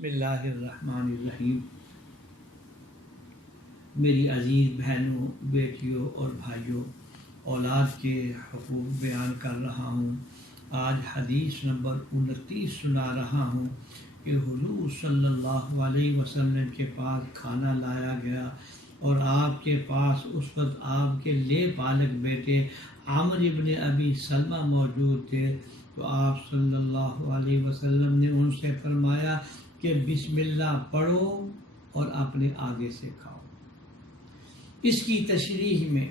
بسم اللہ الرحمن الرحیم۔ میری عزیز بہنوں، بیٹیوں اور بھائیوں، اولاد کے حقوق بیان کر رہا ہوں۔ آج حدیث نمبر 29 سنا رہا ہوں کہ حضور صلی اللہ علیہ وسلم کے پاس کھانا لایا گیا اور آپ کے پاس اس وقت آپ کے لے پالک بیٹے عامر ابن ابی سلمہ موجود تھے، تو آپ صلی اللہ علیہ وسلم نے ان سے فرمایا کہ بسم اللہ پڑھو اور اپنے آگے سے کھاؤ۔ اس کی تشریح میں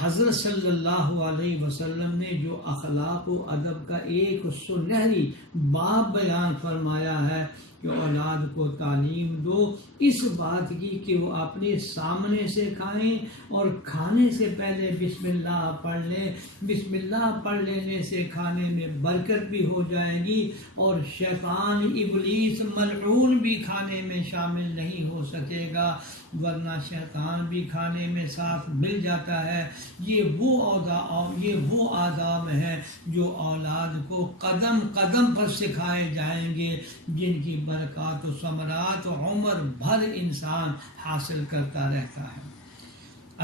حضرت صلی اللہ علیہ وسلم نے جو اخلاق و ادب کا ایک سنہری باب بیان فرمایا ہے کہ اولاد کو تعلیم دو اس بات کی کہ وہ اپنے سامنے سے کھائیں اور کھانے سے پہلے بسم اللہ پڑھ لیں۔ بسم اللہ پڑھ لینے سے کھانے میں برکت بھی ہو جائے گی اور شیطان ابلیس ملعون بھی کھانے میں شامل نہیں ہو سکے گا، ورنہ شیطان بھی کھانے میں ساتھ مل جاتا ہے۔ یہ وہ آداب ہیں جو اولاد کو قدم قدم پر سکھائے جائیں گے، جن کی برکات و ثمرات عمر بھر انسان حاصل کرتا رہتا ہے۔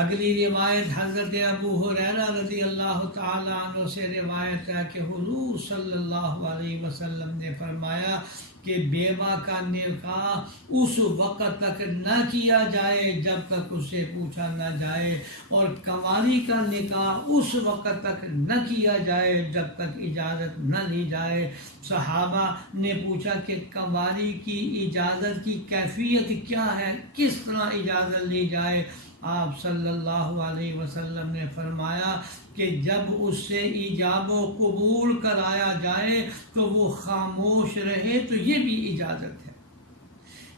اگلی روایت حضرت ابو ہریرہ رضی اللہ تعالی عنہ سے روایت ہے کہ حضور صلی اللہ علیہ وسلم نے فرمایا کہ بیوہ کا نکاح اس وقت تک نہ کیا جائے جب تک اس سے پوچھا نہ جائے، اور کنواری کا نکاح اس وقت تک نہ کیا جائے جب تک اجازت نہ لی جائے۔ صحابہ نے پوچھا کہ کنواری کی اجازت کی کیفیت کیا ہے، کس طرح اجازت لی جائے؟ آپ صلی اللہ علیہ وسلم نے فرمایا کہ جب اس سے ایجاب و قبول کرایا جائے تو وہ خاموش رہے تو یہ بھی اجازت ہے۔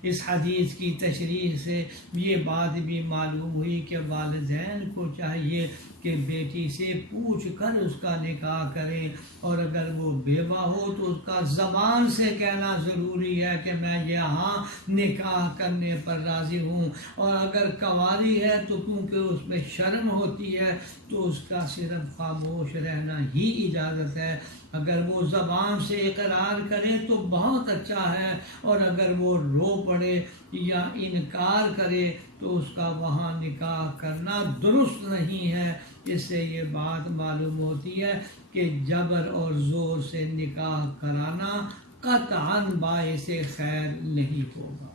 اس حدیث کی تشریح سے یہ بات بھی معلوم ہوئی کہ والدین کو چاہیے کہ بیٹی سے پوچھ کر اس کا نکاح کریں، اور اگر وہ بیوہ ہو تو اس کا زبان سے کہنا ضروری ہے کہ میں یہاں نکاح کرنے پر راضی ہوں، اور اگر کنواری ہے تو کیونکہ اس میں شرم ہوتی ہے تو اس کا صرف خاموش رہنا ہی اجازت ہے۔ اگر وہ زبان سے اقرار کرے تو بہت اچھا ہے، اور اگر وہ رو پڑے یا انکار کرے تو اس کا وہاں نکاح کرنا درست نہیں ہے۔ اس سے یہ بات معلوم ہوتی ہے کہ جبر اور زور سے نکاح کرانا قطعاً باعث خیر نہیں ہوگا۔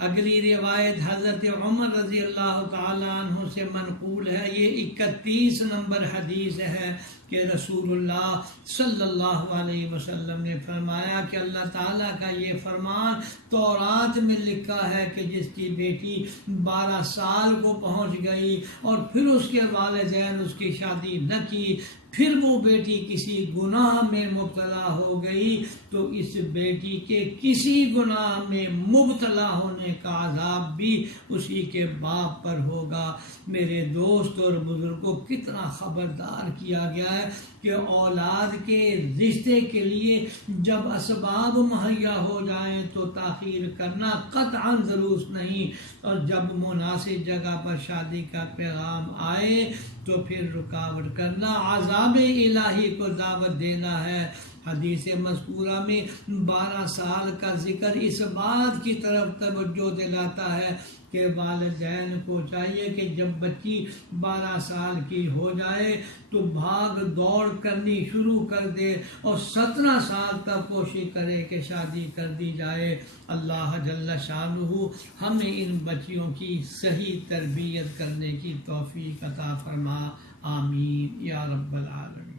اگلی روایت حضرت عمر رضی اللہ تعالی عنہ سے منقول ہے، یہ 31 نمبر حدیث ہے کہ رسول اللہ صلی اللہ علیہ وسلم نے فرمایا کہ اللہ تعالیٰ کا یہ فرمان تورات میں لکھا ہے کہ جس کی بیٹی 12 سال کو پہنچ گئی اور پھر اس کے والدین اس کی شادی نہ کی، پھر وہ بیٹی کسی گناہ میں مبتلا ہو گئی تو اس بیٹی کے کسی گناہ میں مبتلا ہونے کا عذاب بھی اسی کے باپ پر ہوگا۔ میرے دوست اور بزرگوں، کتنا خبردار کیا گیا ہے کہ اولاد کے رشتے کے لیے جب اسباب مہیا ہو جائیں تو تاخیر کرنا قطعاً درست نہیں، اور جب مناسب جگہ پر شادی کا پیغام آئے تو پھر رکاوٹ کرنا عذاب الہی کو دعوت دینا ہے۔ حدیث مذکورہ میں 12 سال کا ذکر اس بات کی طرف توجہ دلاتا ہے کہ والدین کو چاہیے کہ جب بچی 12 سال کی ہو جائے تو بھاگ دوڑ کرنی شروع کر دے اور 17 سال تک کوشش کرے کہ شادی کر دی جائے۔ اللہ جل شانہ ہمیں ان بچیوں کی صحیح تربیت کرنے کی توفیق عطا فرما، آمین یا رب العالمین۔